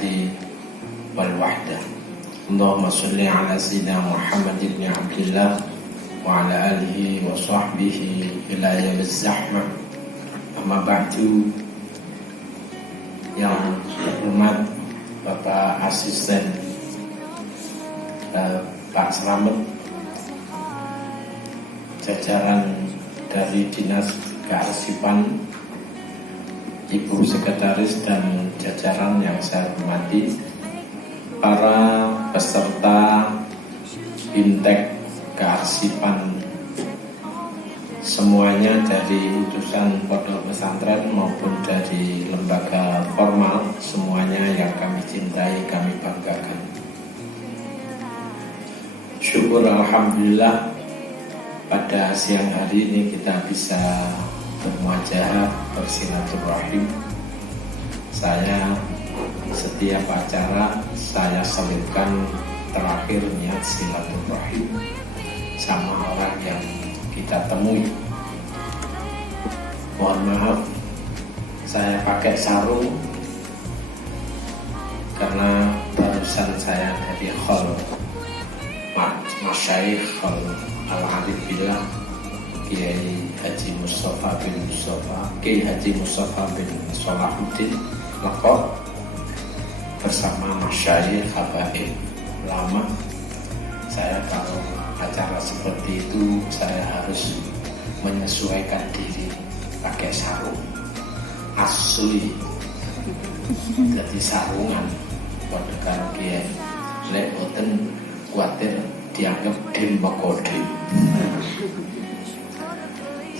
ittihadi wal wahdah. Allahumma sholli ala sayyidina Muhammad ibn Abdullah wa ala alihi wa sahbihi ila yaumiz zahmah. Amma ba'du. Yang terhormat Bapak Asisten Pak Slamet, jajaran dari Dinas Kearsipan, Ibu Sekretaris dan jajaran yang saya hormati, para peserta Bintek Kearsipan semuanya dari utusan pondok pesantren maupun dari lembaga formal, semuanya yang kami cintai, kami banggakan. Syukur alhamdulillah pada siang hari ini kita bisa bermuajahah, bersilaturahim. Saya setiap acara saya selipkan terakhir niat silaturahim sama orang yang kita temui. Mohon maaf saya pakai sarung karena barusan saya dari khol Masyayikh Khol Al-Arif Billah Kiai Haji Mustafa bin Mustafa, Kiai Haji Mustafa bin Salahuddin Lekor bersama Masyayikh Habaib lama. Saya kalau acara seperti itu saya harus menyesuaikan diri pakai sarung asli, jadi sarungan pada kalau Kiai lek boten kuatir dianggap demokrasi.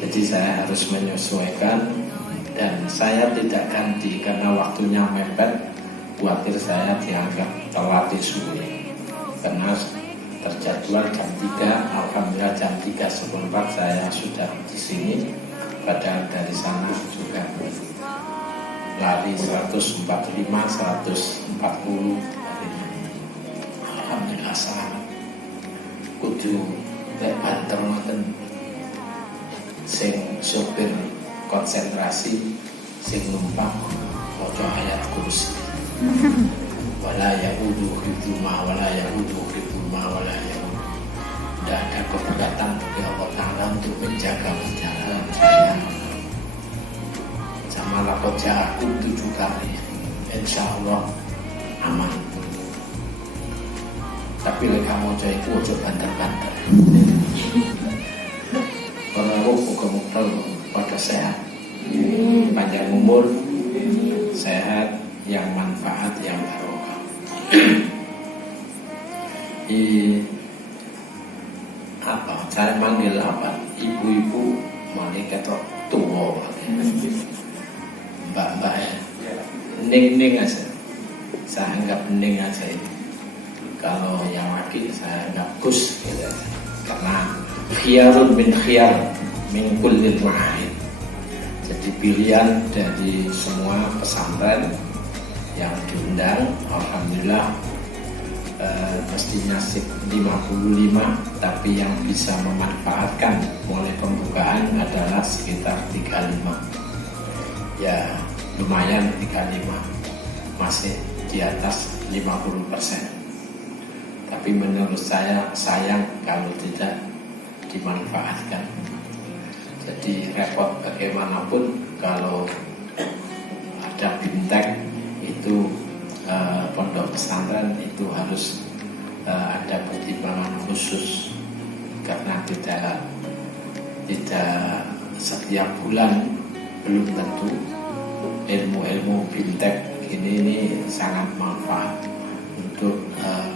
Jadi saya harus menyesuaikan dan saya tidak ganti karena waktunya mepet. Khawatir saya dianggap telat disuruh karena terjadwal jam 3. Alhamdulillah jam 3:04 saya sudah di sini. Padahal dari sana juga lari 145, 140. Alhamdulillah selamat. Kudu lek banter ngoten sing sopir konsentrasi, sing numpak maca ayat kursi. Wala yaudu hifdzuma wala yaudu hifdzuma wala yaudu. Tidak ada keberatan bagi Allah Ta'ala untuk menjaga perjalanan saya. Sama lakot ja'akum 7 kali, insya Allah aman. Tapi lek kamu aja itu ojo banter-banter. Karena muka-muka pada sehat, panjang umur, sehat, yang manfaat, yang barokah. Apa? Saya manggil apa? Ibu-ibu malah ketok tua, mbak-mbak ya. Ning-ning aja. Saya anggap ning aja itu. Kalau yang laki saya anggap Gus gitu. Karena khiyarun min khiyar min kullil ma'ahid. Jadi pilihan dari semua pesantren yang diundang, alhamdulillah mestinya 55, tapi yang bisa memanfaatkan mulai pembukaan adalah sekitar 35. Ya lumayan 35, masih di atas 50%. Tapi menurut saya sayang kalau tidak dimanfaatkan. Jadi repot bagaimanapun kalau ada bintek itu pondok pesantren itu harus ada pertimbangan khusus karena tidak setiap bulan belum tentu ilmu bintek ini sangat manfaat untuk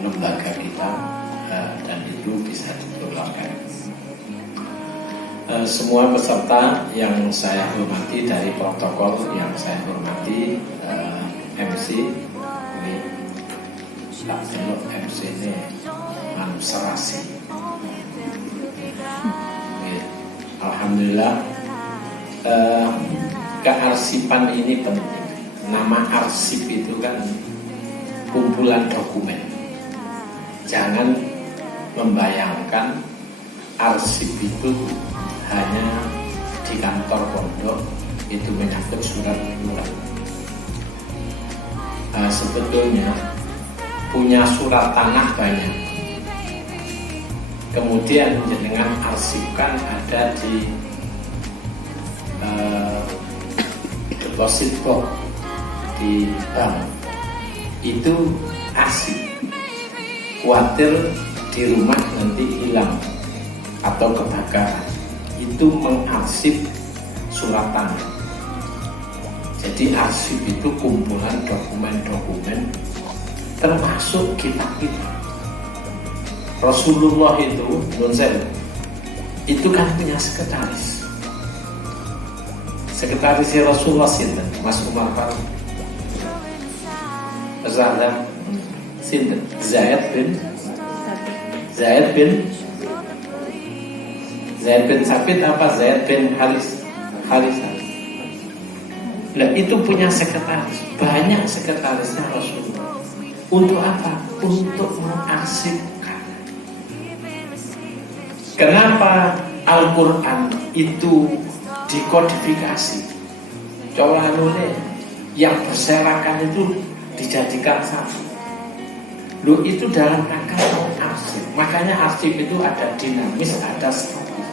lembaga kita dan itu bisa ditularkan. Semua peserta yang saya hormati dari protokol yang saya hormati, MC ini tak selok MC ini serasi. Alhamdulillah kearsipan ini penting. Nama arsip itu kan kumpulan dokumen. Jangan membayangkan arsip itu hanya di kantor pondok itu menyangkut surat-surat. sebetulnya punya surat tanah banyak. Kemudian jenengan arsipkan ada di deposit box di bank. Itu asik. Khawatir di rumah nanti hilang atau kebakaran. Itu mengarsip surat tanah. Jadi arsip itu kumpulan dokumen-dokumen termasuk kitab-kitab. Rasulullah itu kan punya sekretaris. Sekretarisnya Rasulullah sinten? Mas Umar Faruq. Zahra sinten? Zaid bin Sabit apa Zaid bin Harisah. Nah, itu punya sekretaris. Banyak sekretarisnya Rasulullah. Untuk apa? Untuk mengarsipkan. Kenapa Al-Quran itu dikodifikasi? Coba yang berserakan itu dijadikan satu. Loh, itu dalam rangka arsip. Makanya arsip itu ada dinamis, ada statis.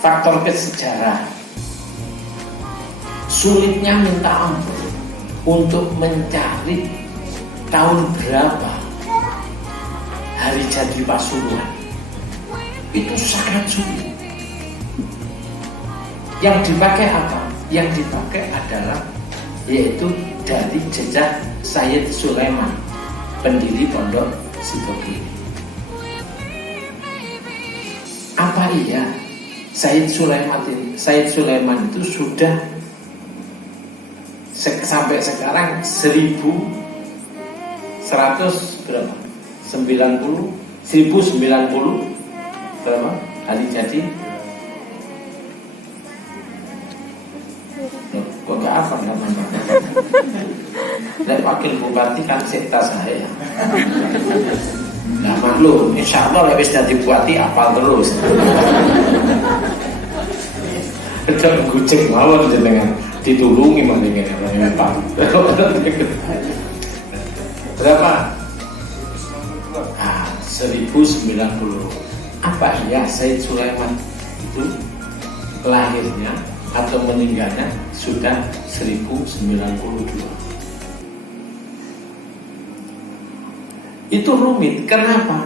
Faktor kesejarah. Sulitnya minta ampun untuk mencari tahun berapa hari jadi Pasuruan. Itu sangat sulit. Yang dipakai apa? Yang dipakai adalah yaitu dari jejak Sayyid Sulaiman, pendiri Pondok Sibogi. Apa iya Sayyid Sulaiman itu sudah sampai sekarang 1190 berapa hari jadi? Kok gak apa namanya? Dan wakil bupati kan sekta saya. Nah maklum, insya Allah lebih jadi bupati apal terus. Itu kucing mawon jenengan ditulungi dengan Pak. Berapa? 1090. Apa iya Sayyid Sulaiman itu lahirnya atau meninggalnya sudah 1092? Itu rumit. Kenapa?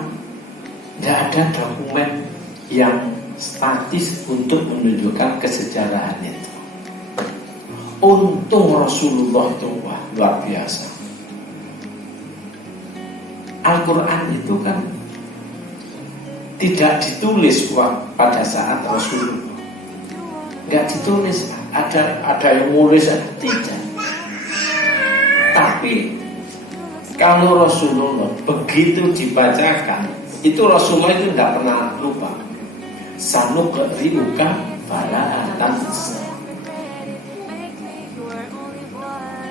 Tidak ada dokumen yang statis untuk menunjukkan kesejarahan itu. Untung Rasulullah itu luar biasa. Al-Quran itu kan tidak ditulis pada saat Rasulullah. Tidak ditulis. Ada yang nulis, tidak. Tapi kalau Rasulullah begitu dibacakan, itu Rasulullah itu tidak pernah lupa. Sanuqri'uka fala tansa.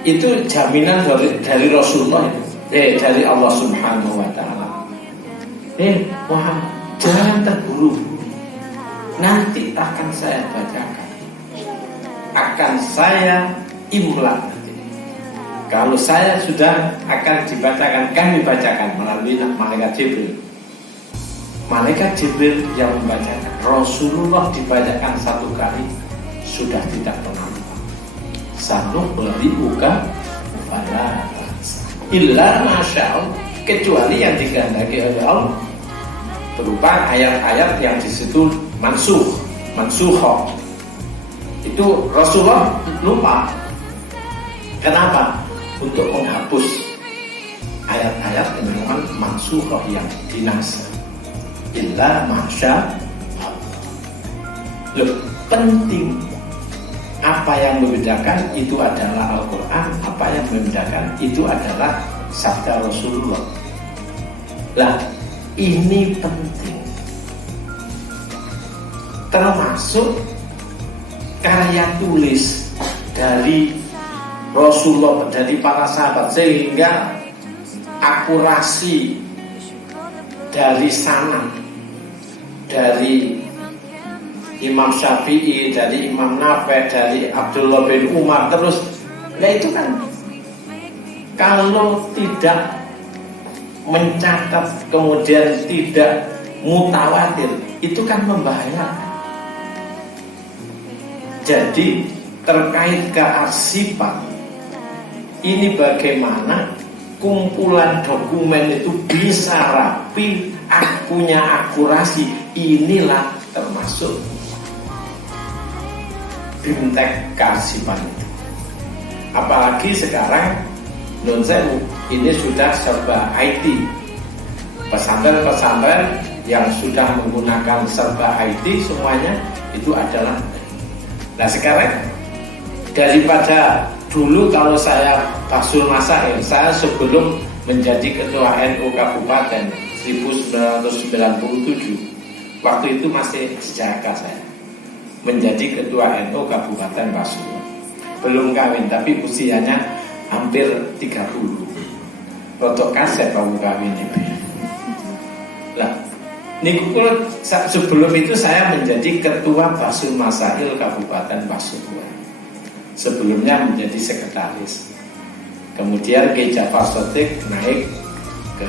Itu jaminan dari Rasulullah itu. Dari Allah Subhanahu wa ta'ala. Muhammad, jangan terburu-buru. Nanti akan saya bacakan. Akan saya imla nanti. Kalau saya sudah akan dibacakan, kami bacakan melalui malaikat Jibril. Malaikat Jibril yang membacakan. Rasulullah dibacakan satu kali sudah tidak pernah lupa. Sanuqri'uka fala tansa illa masyaallah, kecuali yang dikehendaki oleh Allah berupa ayat-ayat yang di situ mansukh. Itu Rasulullah lupa. Kenapa? Untuk menghapus ayat-ayat yang memang mansukh yang dinas. Illa masyaallah. Loh, penting. Apa yang membedakan itu adalah Al-Quran. Apa yang membedakan itu adalah sabda Rasulullah. Lah, ini penting. Termasuk karya tulis dari Rasulullah, dari para sahabat, sehingga akurasi dari sanad, dari Imam Syafi'i, dari Imam Nafi', dari Abdullah bin Umar, terus, nah itu kan kalau tidak mencatat kemudian tidak mutawatir, itu kan membahayakan. Jadi terkait kearsipan ini, bagaimana kumpulan dokumen itu bisa rapi, punya akurasi, inilah termasuk bimtek kearsipan itu. Apalagi sekarang non sewu ini sudah serba IT. Pesantren-pesantren yang sudah menggunakan serba IT semuanya itu adalah. Nah sekarang daripada dulu, kalau saya Basul Masail, saya sebelum menjadi ketua NU Kabupaten 1997, waktu itu masih sejaka saya menjadi ketua NU Kabupaten Basul, belum kawin tapi usianya hampir 30. Rotok kaset kamu kawin ini. Lah, niku sebelum itu saya menjadi ketua Basul Masail Kabupaten Pasuruan. Sebelumnya menjadi sekretaris. Kemudian Kiai Jafar Sotik naik ke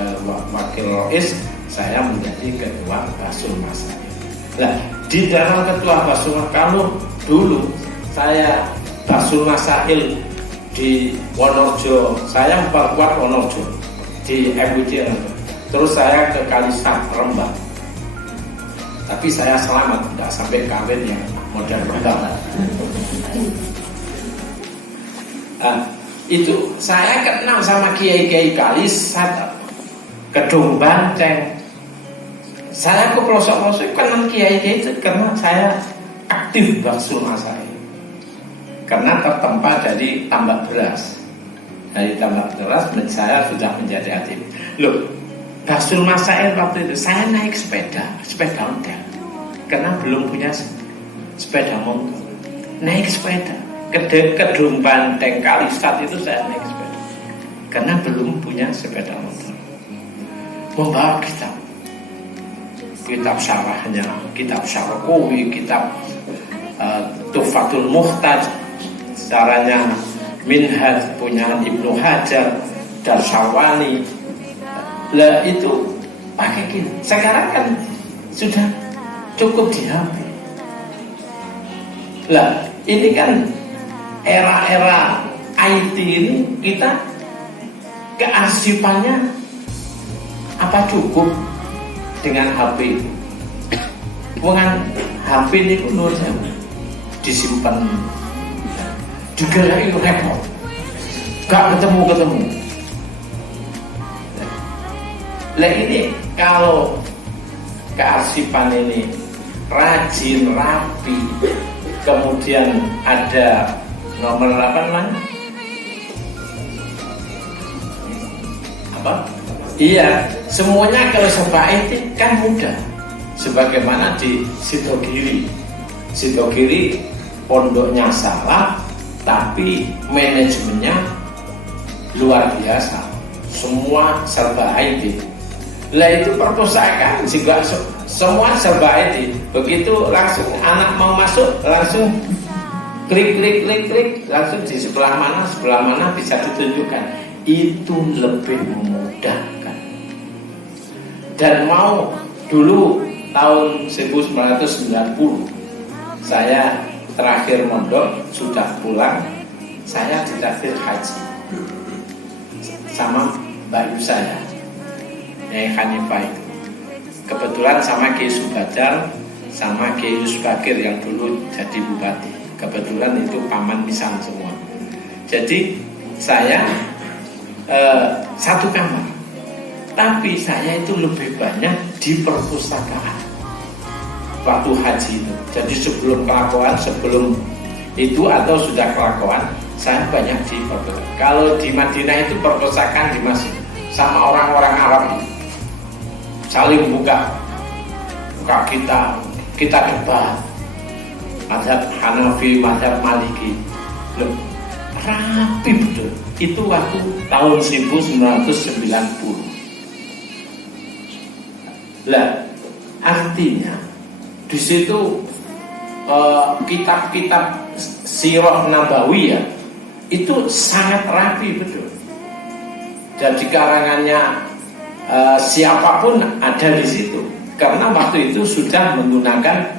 wakil rois, saya menjadi ketua Basul Masail. Nah, di dalam ketua Basul, kalau dulu saya Basul Masail di Wonorejo, saya memperkuat Wonorejo di MUD, terus saya ke Kalisat Rembang. Tapi saya selamat, tidak sampai kawin yang modern banget. Nah, itu saya kenal sama kiai-kiai Kalisat, Kedung Banteng. Saya ke pelosok-pelosok kenal kiai-kiai itu karena saya aktif Basul Masail. Karena tertempa dari tambak beras. Dari tambak beras saya sudah menjadi aktif. Loh, Basul Masail waktu itu saya naik sepeda ontel. Karena belum punya sepeda motor. Naik sepeda Kedung Banteng Kalisat itu saya naik sepeda. Karena belum punya sepeda motor. Membawa kitab syarahnya, kitab Syarakowi, kitab Tuhfatul Muhtaj, caranya Minhaj punya Ibnu Hajar, Darsawani. Lah itu pakai gini. Sekarang kan sudah cukup di HP. Lah ini kan era-era IT ini, kita kearsipannya apa cukup dengan HP itu? Bukan HP ini menurut saya disimpan, digerai repot, gak ketemu. Lah ini kalau kearsipan ini rajin, rapi, kemudian ada nomor 8 apa? Iya, semuanya kalau serba IT kan mudah. Sebagaimana di Sidogiri. Sidogiri pondoknya salah, tapi manajemennya luar biasa. Semua serba IT. Lah itu perpustakaan juga semua serba IT. Begitu langsung anak mau masuk, langsung klik, langsung di sebelah mana bisa ditunjukkan. Itu lebih memudahkan. Dan mau dulu tahun 1990 saya terakhir mondok, sudah pulang, saya ditraktir haji sama Mbak Ibu saya, Nyai Hanifah itu. Kebetulan sama Kiai Subadar, sama Kiai Yusuf Bakir yang dulu jadi bupati. Kebetulan itu paman pisan semua. Jadi saya satu kamar, tapi saya itu lebih banyak di perpustakaan waktu haji itu. Jadi sebelum kelakuan, sebelum itu atau sudah kelakuan, saya banyak di perpustakaan. Kalau di Madinah itu perpustakaan di masjid sama orang-orang Arab itu saling buka kita debat mazhab Hanafi, mazhab Maliki. Loh, rapi betul. Itu waktu tahun 1990. Lah, artinya di situ kitab-kitab Sirah Nabawiyah itu sangat rapi betul. Jadi karangannya siapapun ada di situ. Karena waktu itu sudah menggunakan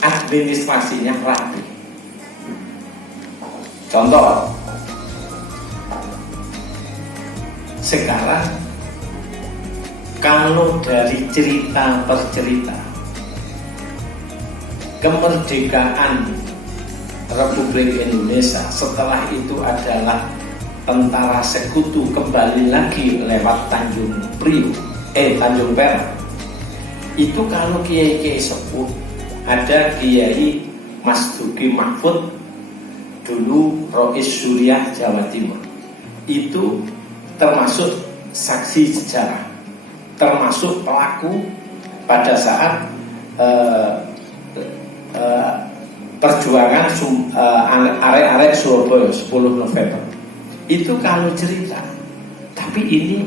administrasinya rapi. Contoh, sekarang kalau dari cerita per cerita, kemerdekaan Republik Indonesia setelah itu adalah tentara sekutu kembali lagi lewat Tanjung Perak. Itu kalau kiai-kiai sepuh, ada Kiai Mas Duki Mahfud, dulu Rois Suriah Jawa Timur, itu termasuk saksi sejarah, termasuk pelaku pada saat perjuangan arek-arek Surabaya 10 November. Itu kalau cerita, tapi ini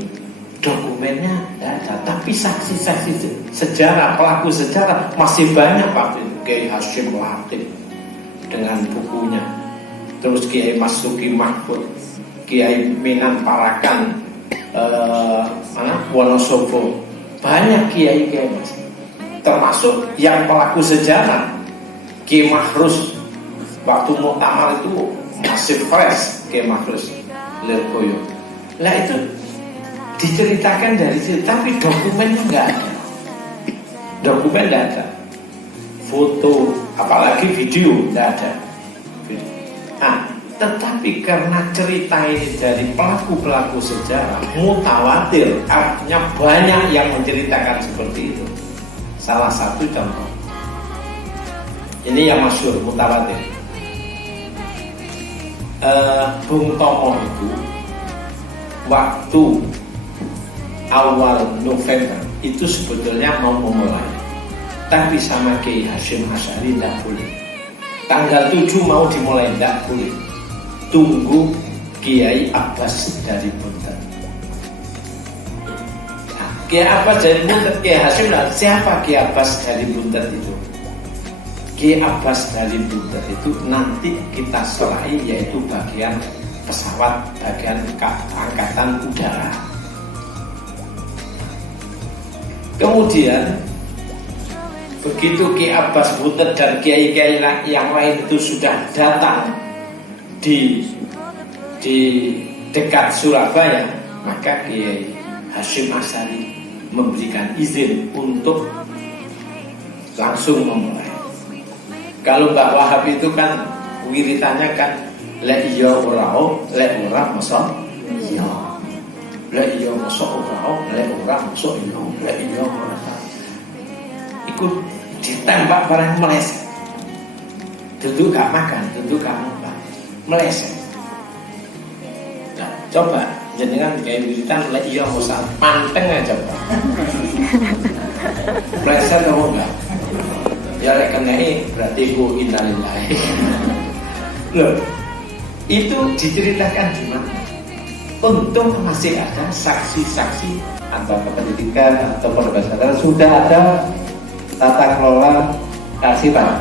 dokumennya tidak ada, tapi saksi-saksi sejarah, pelaku sejarah masih banyak waktu itu. Kiai Hasyim Latif dengan bukunya, terus Kiai Masuki Mahfud, Kiai Minan Parakan, Wonosobo, banyak kiai-kiai mas, termasuk yang pelaku sejarah. Kiai Mahrus waktu muktamar itu masih fresh, Kiai Mahrus Lirboyo. Nah itu diceritakan dari situ, tapi dokumennya nggak ada. Dokumen nggak ada, foto, apalagi video nggak ada. Nah, tetapi karena cerita ini dari pelaku-pelaku sejarah mutawatir, artinya banyak yang menceritakan seperti itu. Salah satu contoh, ini yang masyhur mutawatir. Bung Tomo itu waktu awal November itu sebetulnya mau memulai, tapi sama Kiai Hasyim Asy'ari tidak boleh. Tanggal 7 mau dimulai, tidak boleh. Tunggu Kiai Abbas dari Buntet. Nah, Kiai Abbas dari Buntet, Kiai Hasyim, siapa Kiai Abbas dari Buntet itu? Kiai Abbas dari Buntet itu nanti kita serahi, yaitu bagian pesawat, bagian angkatan udara. Kemudian begitu Kiai Abbas Buntet dan kiai-kiai yang lain itu sudah datang di dekat Surabaya, maka Kiai Hasyim Asy'ari memberikan izin untuk langsung memulai. Kalau Mbak Wahab itu kan wiritannya kan la iya ora la ora masa iya, la iya masa ora la ora masa iya, la iya ora. Ikut ditembak barang meleset, duduk gak makan, duduk gak makan, meleset. Nah, coba jenengan kayak wiritan la iya masa panteng aja Pak. Meleset kamu enggak? Ya rekenai berarti ku innalillahi. Loh, itu diceritakan di mana? Untung masih ada saksi-saksi atau kependidikan atau perbasatan, sudah ada tata kelola kearsipan.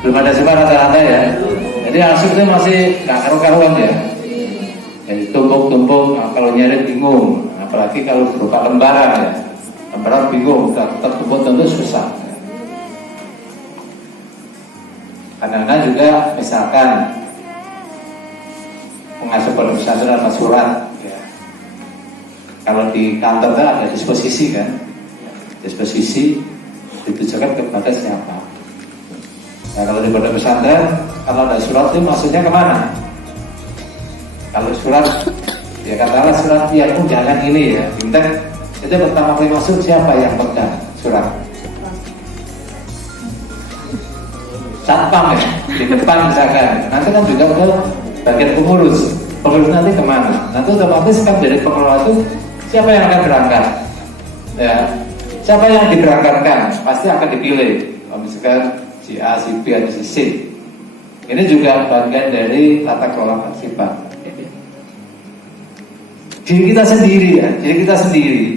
Belum ada semua rata-rata ya. Jadi arsip itu masih gak karu-karuan ya. Jadi tumpuk-tumpuk, kalau nyari bingung. Apalagi kalau berupa lembaran ya. Lembaran bingung, tertumpuk tentu susah. Kadang-kadang juga misalkan pengasuh pondok pesantren atau surat ya. Kalau di kantor kan ada disposisi kan, disposisi ditujukan kepada siapa. Nah kalau di pondok pesantren, kalau ada surat itu maksudnya kemana? Kalau surat, ya katakanlah surat yang undangan ini ya, bintang itu pertama kali masuk siapa yang pegang surat? Satpam ya, di depan misalkan. Nanti kan juga ke bagian pengurus nanti kemana? Nanti otomatis kan dari pengelola itu siapa yang akan berangkat? Ya, siapa yang diberangkatkan pasti akan dipilih. Misalkan si A, si B, atau si C. Ini juga bagian dari tata kelola kearsipan. Diri kita sendiri ya, diri kita sendiri.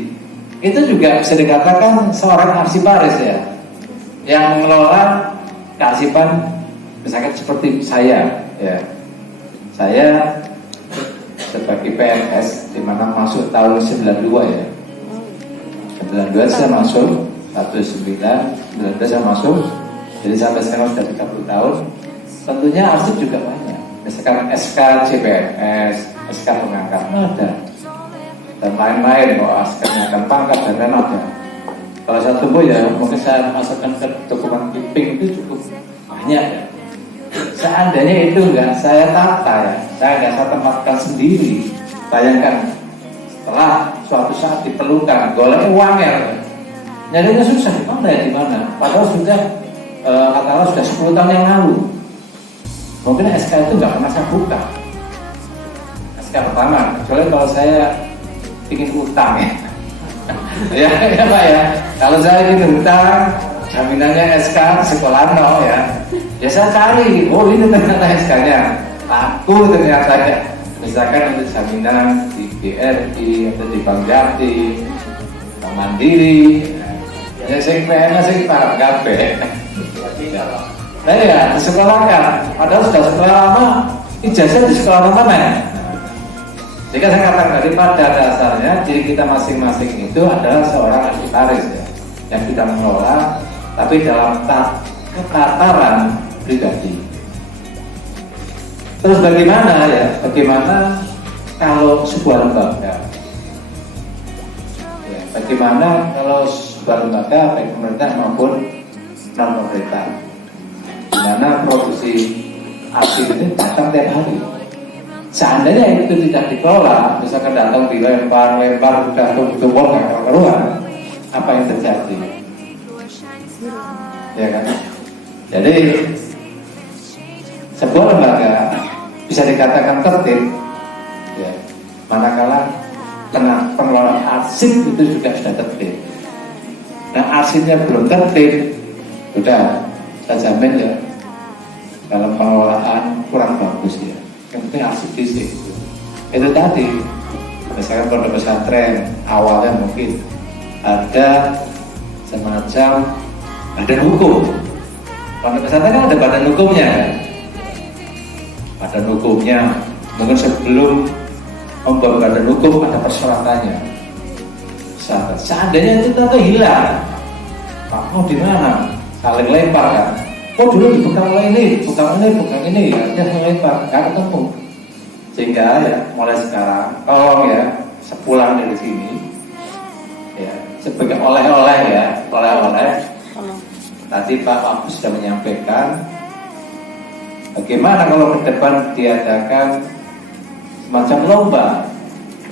Itu juga bisa dikatakan seorang arsiparis ya, yang mengelola kearsipan. Misalkan seperti saya ya, saya sebagai PNS, di mana masuk tahun 92 ya. 92 saya masuk, 1992 saya masuk, jadi sampai sekarang sudah 30 tahun. Tentunya arsip juga banyak. Misalkan SK CPNS, SK pengangkat ada, dan lain-lain, SK pengangkat pangkat dan lain ada. Kalau satu ya, mungkin saya masukkan ke dokumen keeping itu cukup banyak ya. Seandainya itu enggak saya tata ya, saya enggak saya tempatkan sendiri. Bayangkan setelah suatu saat diperlukan, golek uang ya, nyarinya susah, di mana? Padahal sudah katakanlah sudah 10 tahun yang lalu. Mungkin SK itu nggak pernah saya buka. SK pertama, kecuali kalau saya ingin utang ya. ya Pak ya. Kalau saya ingin utang, jaminannya SK sekolah no ya. Ya saya cari, oh ini ternyata SK-nya laku ternyata ya. Misalkan untuk jaminan di BRI atau di Bank Jati, Bank Mandiri, ya saya PNS saya para gabe. Nah ya, disekolahkan. Padahal sudah sekolah lama, ijazah di sekolah mana? Jika saya katakan tadi pada dasarnya diri kita masing-masing itu adalah seorang aktivis ya, yang kita mengelola, tapi dalam tataran pribadi. Terus bagaimana ya? Bagaimana kalau sebuah lembaga? Ya, bagaimana kalau sebuah lembaga baik pemerintah maupun non pemerintah? Karena produksi arsip itu datang tiap hari. Seandainya itu tidak dikelola, misalkan datang dilempar sudah tumpul nggak keluar, apa yang terjadi? Ya kan? Jadi sebuah lembaga bisa dikatakan tertib, ya, manakala pengelolaan arsip itu juga sudah tertib. Nah arsipnya belum tertib, sudah saya jamin ya dalam pengelolaan kurang bagus ya. Yang penting arsip fisik itu tadi, misalkan pondok pesantren awalnya mungkin ada semacam badan hukum. Pondok pesantren kan ada badan hukumnya kan? Badan hukumnya mungkin sebelum membuat badan hukum ada persyaratannya. Seandainya itu ternyata hilang, mau di mana? Saling lempar kan? Oh dulu dipegang ini, bukan ini, ya melempar, nggak ketemu. Sehingga ya mulai sekarang, tolong ya, sepulang dari sini, ya sebagai oleh-oleh ya, oleh-oleh. Tadi Pak Wabus sudah menyampaikan, bagaimana kalau ke depan diadakan semacam lomba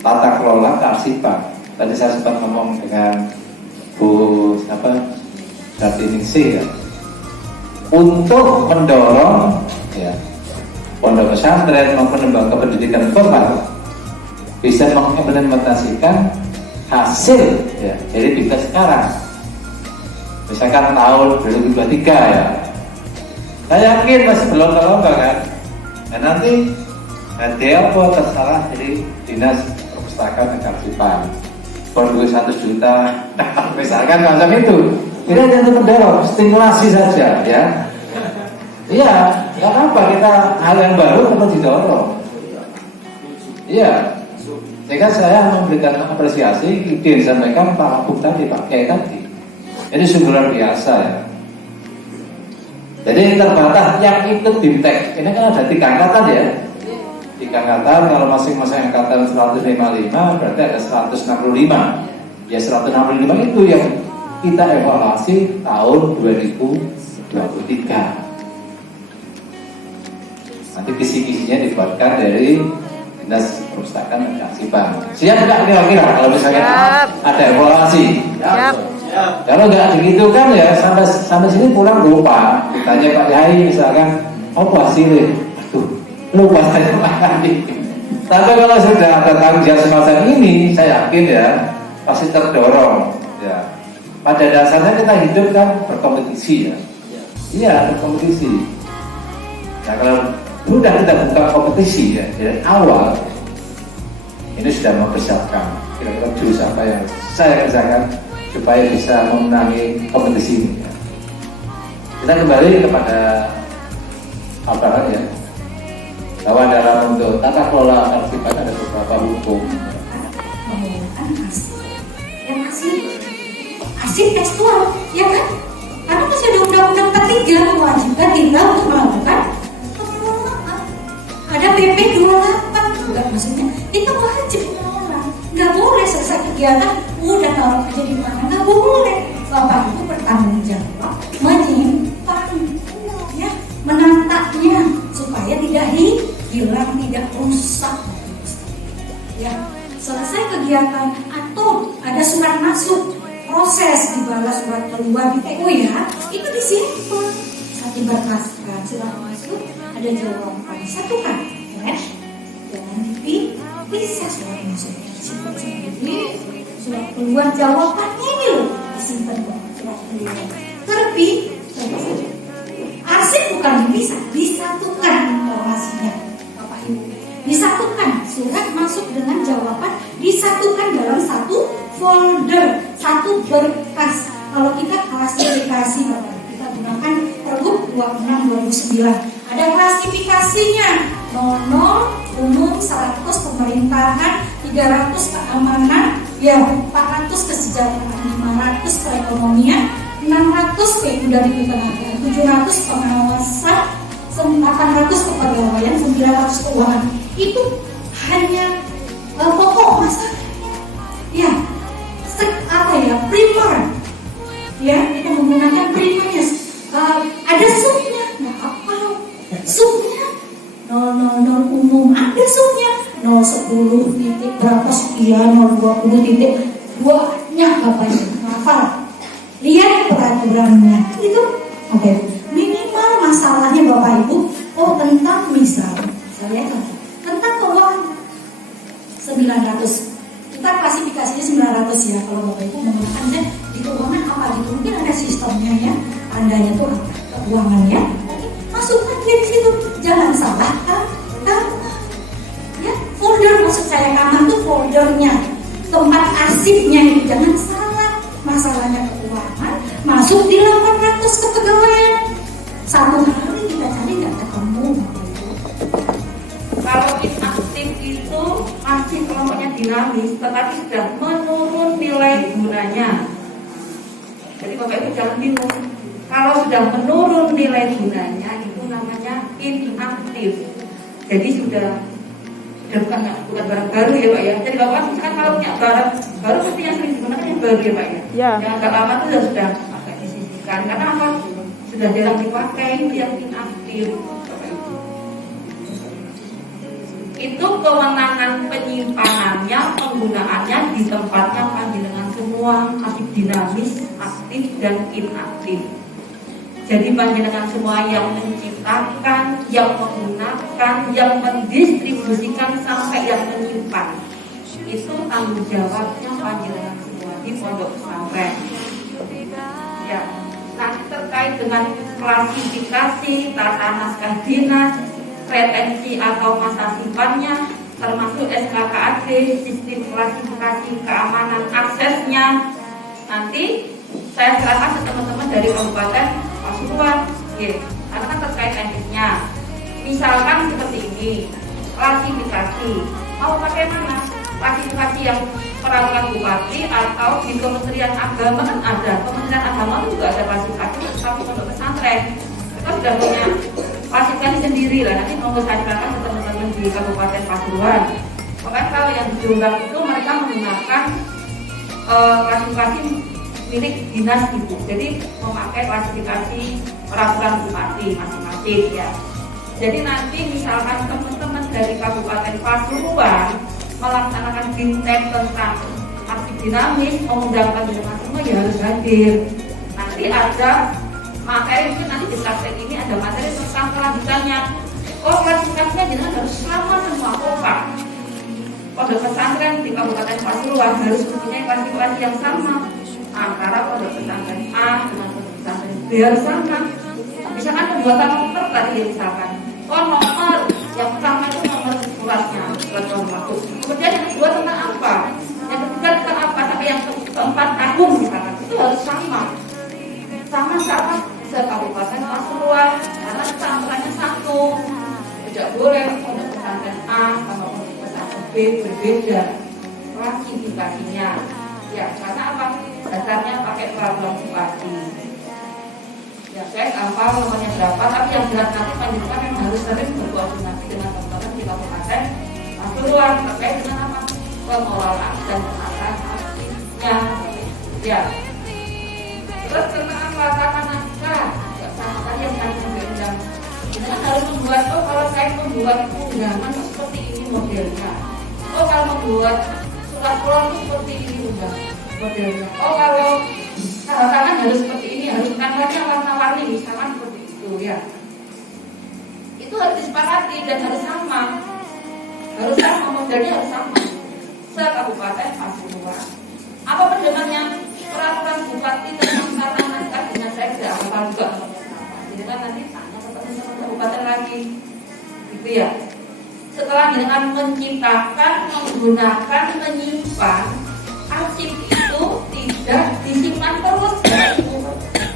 tata kelola kearsipan. Tadi saya sempat ngomong dengan Bu Kartiningsih ya, untuk mendorong ya pondok pesantren maupun lembaga pendidikan formal bisa mengimplementasikan hasil ya dari kita sekarang. Misalkan tahun 2023 ya, saya yakin masih belum lomba kan. Dan nanti dia apa tersalah dari dinas perpustakaan dan kearsipan per 1 juta misalkan macam itu. Kita hanya mendorong, stimulasi saja ya. Iya, nggak apa kita hal yang baru perlu didorong. Iya, sehingga saya memberikan apresiasi ide yang disampaikan Pak Abub tadi, Pak Kiai tadi. Ini sungguh luar biasa ya. Jadi terbatas yang ikut BIMTEK ini kan ada 3 angkatan ya. 3 angkatan, kalau masing-masing angkatan 155 berarti ada 165. Ya 165 itu yang kita evaluasi tahun 2023. Nanti kisi-kisinya dibuatkan dari Dinas Perpustakaan dan Kearsipan. Siap nggak kira-kira kalau misalnya ada evaluasi? Siap. Kalau nggak begitu kan ya sampai sini pulang lupa. Ditanya Pak Yai misalkan, apa hasilnya? Aduh, lupa saya Pak Yai. Tapi kalau sudah ada tanggung jawab semacam ini, saya yakin ya pasti terdorong. Ya. Pada dasarnya kita hidup kan berkompetisi ya. Iya, berkompetisi. Nah kalau sudah kita buka kompetisi ya dari awal, ini sudah mempersiapkan kira-kira jurus apa yang saya kerjakan supaya bisa memenangi kompetisi ini. Ya. Kita kembali kepada apa ya? bahwa dalam untuk tata kelola arsipan ada beberapa hukum. Yang asli tekstual, ya kan? Karena masih ada undang-undang ketiga mewajibkan kita untuk melakukan pengelolaan. Ada PP 28 juga, maksudnya kita wajib mengelola. Nggak boleh selesai kegiatan udah taruh aja di mana, nggak boleh. Bapak itu bertanggung jawab menyimpan, ya, menatanya supaya tidak hilang, tidak rusak. Ya, selesai kegiatan atau ada surat masuk, proses dibalas surat keluar di TU ya, itu disimpan. Saat diberkaskan surat masuk, ada jawaban disatukan, ya, jangan dipisah surat masuk, simpan sendiri. Surat keluar jawabannya ini loh, disimpan surat keluar. Terbit, arsip bukan dipisah, disatukan informasinya, Bapak Ibu. Disatukan surat masuk dengan jawaban, disatukan dalam satu folder, satu berkas. Kalau kita klasifikasi, kita gunakan Pergub 26/2009. Ada klasifikasinya: 00 umum, 100 pemerintahan, 300 keamanan, ya 400 kesejahteraan, 500 perekonomian, 600 dari ketenagaan, 700 pengawasan, 800 kepegawaian, 900 keuangan. Itu hanya pokok masalahnya, ya, primer, ya, kita menggunakan primernya. Ada subnya, nah apa subnya? 000 umum, ada subnya 010 titik berapa sekian, 020 titik, banyak Bapak Ibu, hafal, lihat peraturannya itu. Oke, minimal masalahnya Bapak Ibu, tentang misal saya tentang keuangan 900, kita klasifikasinya 900 ya. Kalau Bapak Ibu menggunakan di keuangan apa gitu, mungkin ada sistemnya ya, tandanya tuh apa, keuangan ya, masukkan di situ, jangan salah kamar, ya, folder, maksud saya kamar tuh foldernya, tempat arsipnya itu jangan salah. Masalahnya keuangan masuk di 800 kepegawaian, satu hari kita cari nggak ketemu. Kalau inaktif itu masih kelompoknya dinamis, tetapi sudah menurun nilai gunanya. Jadi Bapak Ibu jangan bingung. Kalau sudah menurun nilai gunanya, itu namanya inaktif. Jadi sudah bukan barang baru ya Pak ya. Jadi Bapak misalkan kalau punya barang baru pasti yang sering digunakan yang baru ya Pak ya. Ya. Yang agak lama itu sudah agak disisihkan. Karena apa? Sudah jarang dipakai, itu yang inaktif. Itu kewenangan penyimpanannya, penggunaannya di tempatnya panjenengan semua, masih dinamis, aktif dan inaktif. Jadi panjenengan semua yang menciptakan, yang menggunakan, yang mendistribusikan sampai yang menyimpan, itu tanggung jawabnya panjenengan semua di pondok pesantren. Ya, nah terkait dengan klasifikasi, tata naskah dinas, retensi atau masa simpannya, termasuk SKKAD, sistem klasifikasi keamanan aksesnya, nanti saya serahkan ke teman-teman dari Kabupaten Pasuruan, ya, karena kan terkait teknisnya. Misalkan seperti ini, klasifikasi, mau pakai mana? Klasifikasi yang peraturan bupati atau di Kementerian Agama kan ada, Kementerian Agama itu juga ada klasifikasi, tapi untuk pesantren kita sudah punya klasifikasi sendiri lah. Nanti mau saya serahkan ke teman-teman di Kabupaten Pasuruan. Pokoknya kalau yang di Jombang itu mereka menggunakan klasifikasi milik dinas itu. Jadi memakai klasifikasi peraturan bupati masing-masing ya. Jadi nanti misalkan teman-teman dari Kabupaten Pasuruan melaksanakan bintang tentang arsip dinamis, mengundang panjenengan semua ya harus hadir. Nanti ada materi, mungkin nanti di praktek ini ada materi tentang kelanjutannya. Klasifikasinya jangan harus sama semua Pak. Pondok pesantren di Kabupaten Pasuruan harus mempunyai klasifikasi yang sama antara pondok pesantren A dengan pondok pesantren B harus sama. Misalkan pembuatan nomor tadi misalkan, nomor yang pertama itu nomor suratnya, surat masuk. Kemudian yang kedua tentang apa? Yang ketiga tentang apa? Sampai yang keempat akun misalkan, itu harus sama. Sama-sama se Kabupaten Pasuruan karena pesantrennya satu. Tidak boleh A sama Universitas B berbeda klasifikasinya. Ya, karena apa? Dasarnya pakai peraturan bupati. Ya, saya hafal nomornya berapa, tapi yang jelas nanti panjenengan memang harus sering berkoordinasi dengan teman-teman di kabupaten Pasuruan terkait dengan apa? Pengelolaan dan penataan arsipnya. Ya. Terus kenapa tata naskah? Tata yang harus diundang. Kita harus membuat, oh kalau saya membuat undangan seperti ini modelnya. Oh kalau membuat surat keluar seperti ini modelnya. Oh kalau tanda tangan harus seperti ini, harus tanggalnya warna-warni, misalkan seperti itu ya. Itu harus disepakati dan harus sama. Harus sama, modelnya harus sama. Se-Kabupaten Pasuruan. Apa pendengarnya? Peraturan bupati tentang tata naskah dengan saya tidak hafal juga. Jadi kan nanti tanya ke teman-teman kabupaten lagi, gitu ya. Setelah dengan menciptakan, menggunakan, menyimpan, arsip itu tidak disimpan terus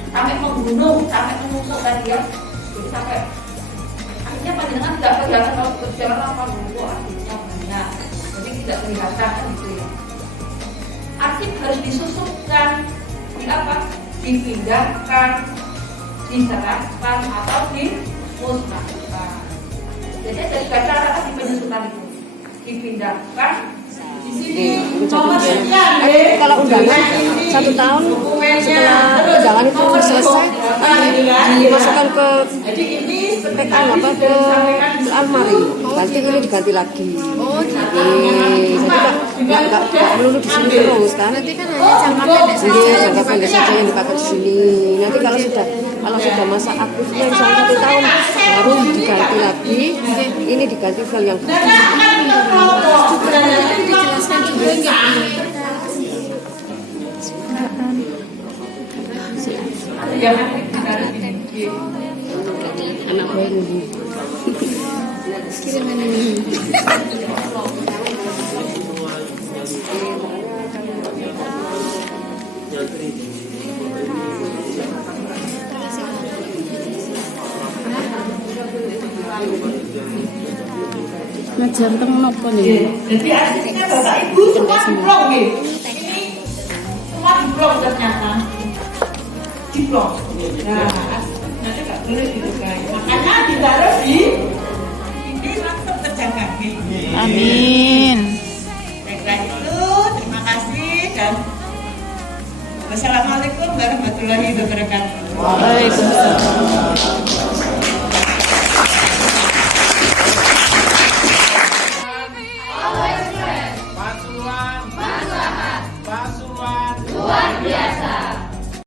sampai membunuh, sampai menumpuk tadi ya. Jadi sampai akhirnya panjenengan tidak kelihatan kalau berjalan apa dulu arsipnya banyak. Jadi tidak kelihatan kan gitu ya. Arsip harus disusupkan, di apa? Dipindahkan, diserahkan atau dimusnahkan. Jadi dari kata apa di penyusutan itu? Dipindahkan. Di sini nomor sekian. Kalau undangan 1 tahun setelah undangan itu selesai, dimasukkan ke PK apa ke almari. Nanti ini diganti lagi. Jadi nggak melulu di sini terus kan? Nanti kan hanya jangka pendek saja yang dipakai di sini. Nanti kalau sudah masa aktifnya misalnya 1 tahun baru diganti lagi. Ini diganti file yang baru. Dijelaskan juga anak baru. Ngajar teng nopo nih? Jadi arsipnya Bapak Ibu semua diblok nggih. Ini semua diblok ternyata. Diblok. Nah, nanti nggak boleh dibuka. Makanya ditaruh di ini langsung terjaga. Amin. Baiklah itu, terima kasih dan wassalamualaikum warahmatullahi wabarakatuh. Waalaikumsalam.